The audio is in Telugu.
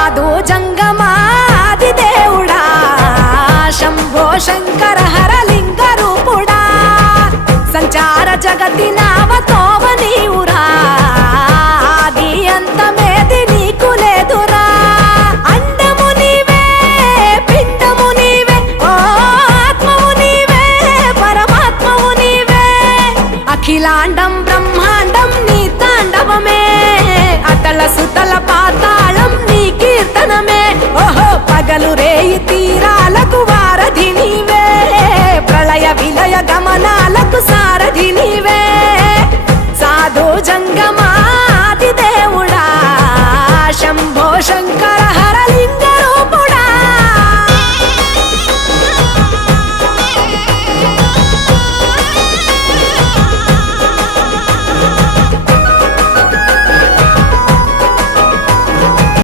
సాధు జంగమాది దేవుడా శంభో శంకర హరలింగ రూపుడా సంచార జగతి నామతోవ నీవురా ఆది అంతమేది నీకు లేదురా అండము నీవే పిండము నీవే ఓ ఆత్మవు నీవే పరమాత్మవు నీవే అఖిలాండం బ్రహ్మాండం నీ తాండవమే అతల సుతల పాతాళం నీ కీర్తనమే ఓహో పగలు రేయి తీరాలకు వారధి నీవే ప్రళయ విలయ గమనాలకు సారథి నీవే సాధు జంగమాది దేవుడా శంభో